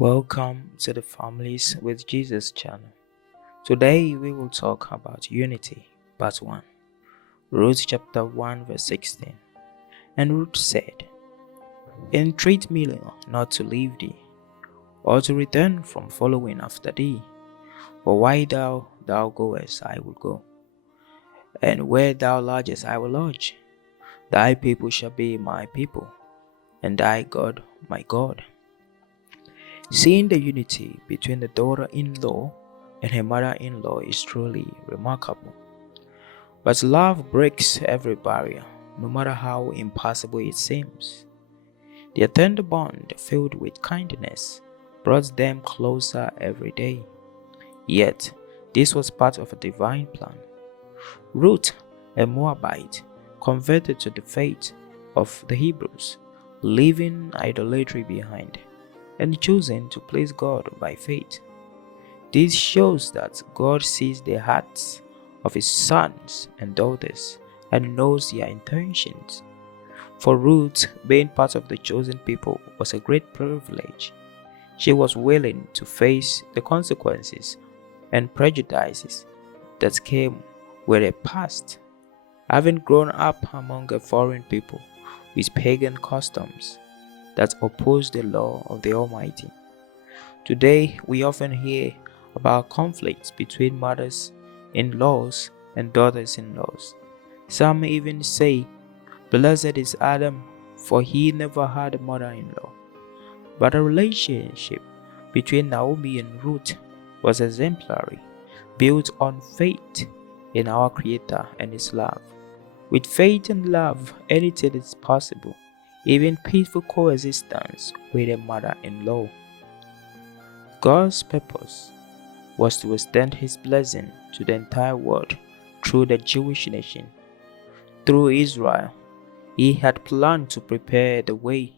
Welcome to the Families with Jesus channel. Today we will talk about unity, part 1. Ruth chapter 1 verse 16. And Ruth said, Entreat me not to leave thee, or to return from following after thee. For why thou goest, I will go, and where thou lodgest, I will lodge. Thy people shall be my people, and thy God my God. Seeing the unity between the daughter-in-law and her mother-in-law is truly remarkable. But love breaks every barrier, no matter how impossible it seems. Their tender bond, filled with kindness, brought them closer every day. Yet, this was part of a divine plan. Ruth, a Moabite, converted to the faith of the Hebrews, leaving idolatry behind and choosing to please God by faith. This shows that God sees the hearts of His sons and daughters and knows their intentions. For Ruth, being part of the chosen people was a great privilege. She was willing to face the consequences and prejudices that came with her past. Having grown up among a foreign people with pagan customs that oppose the law of the Almighty. Today, we often hear about conflicts between mothers-in-laws and daughters-in-laws. Some even say, Blessed is Adam, for he never had a mother-in-law. But the relationship between Naomi and Ruth was exemplary, built on faith in our Creator and His love. With faith and love, anything is possible, even peaceful coexistence with a mother-in-law. God's purpose was to extend His blessing to the entire world through the Jewish nation. Through Israel, He had planned to prepare the way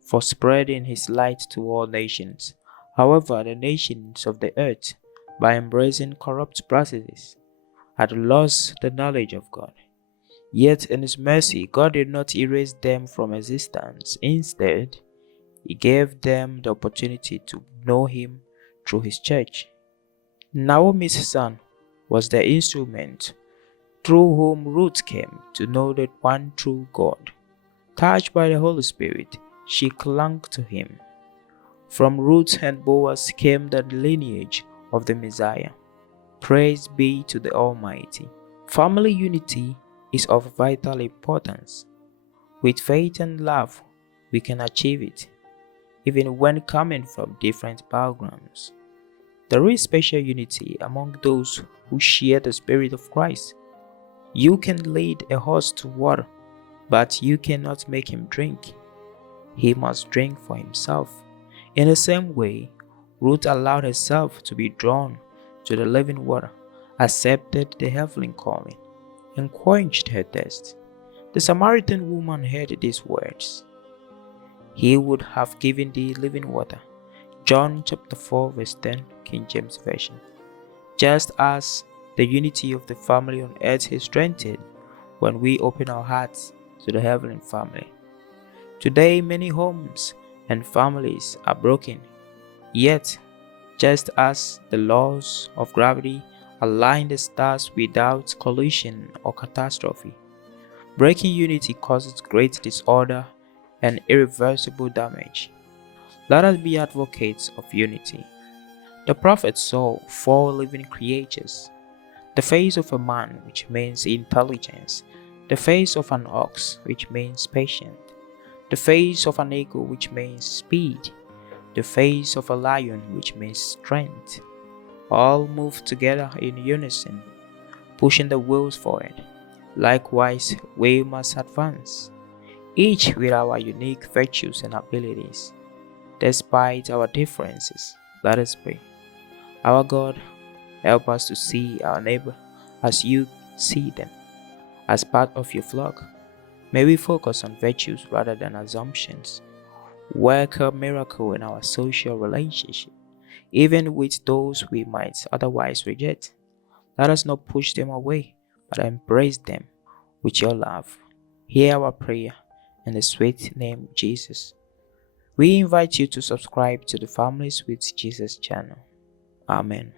for spreading His light to all nations. However, the nations of the earth, by embracing corrupt practices, had lost the knowledge of God. Yet in His mercy, God did not erase them from existence. Instead, He gave them the opportunity to know Him through His church. Naomi's son was the instrument through whom Ruth came to know the one true God. Touched by the Holy Spirit, she clung to Him. From Ruth and Boaz came the lineage of the Messiah. Praise be to the Almighty. Family unity is of vital importance. With faith and love, we can achieve it, even when coming from different backgrounds. There is special unity among those who share the Spirit of Christ. You can lead a horse to water, but you cannot make him drink. He must drink for himself. In the same way, Ruth allowed herself to be drawn to the living water, accepted the heavenly calling, and quenched her thirst. The Samaritan woman heard these words. He would have given thee living water. John chapter 4 verse 10, King James Version. Just as the unity of the family on earth is strengthened when we open our hearts to the heavenly family. Today, many homes and families are broken. Yet, just as the laws of gravity align the stars without collision or catastrophe, breaking unity causes great disorder and irreversible damage. Let us be advocates of unity. The prophet saw 4 living creatures: the face of a man, which means intelligence; the face of an ox, which means patience; the face of an eagle, which means speed; the face of a lion, which means strength. All move together in unison, pushing the wheels forward. Likewise, we must advance, each with our unique virtues and abilities. Despite our differences, let us pray. Our God, help us to see our neighbor as you see them, as part of your flock. May we focus on virtues rather than assumptions. Work a miracle in our social relationship, even with those we might otherwise reject. Let us not push them away, but embrace them with your love. Hear our prayer in the sweet name of Jesus. We invite you to subscribe to the Families with Jesus channel. Amen.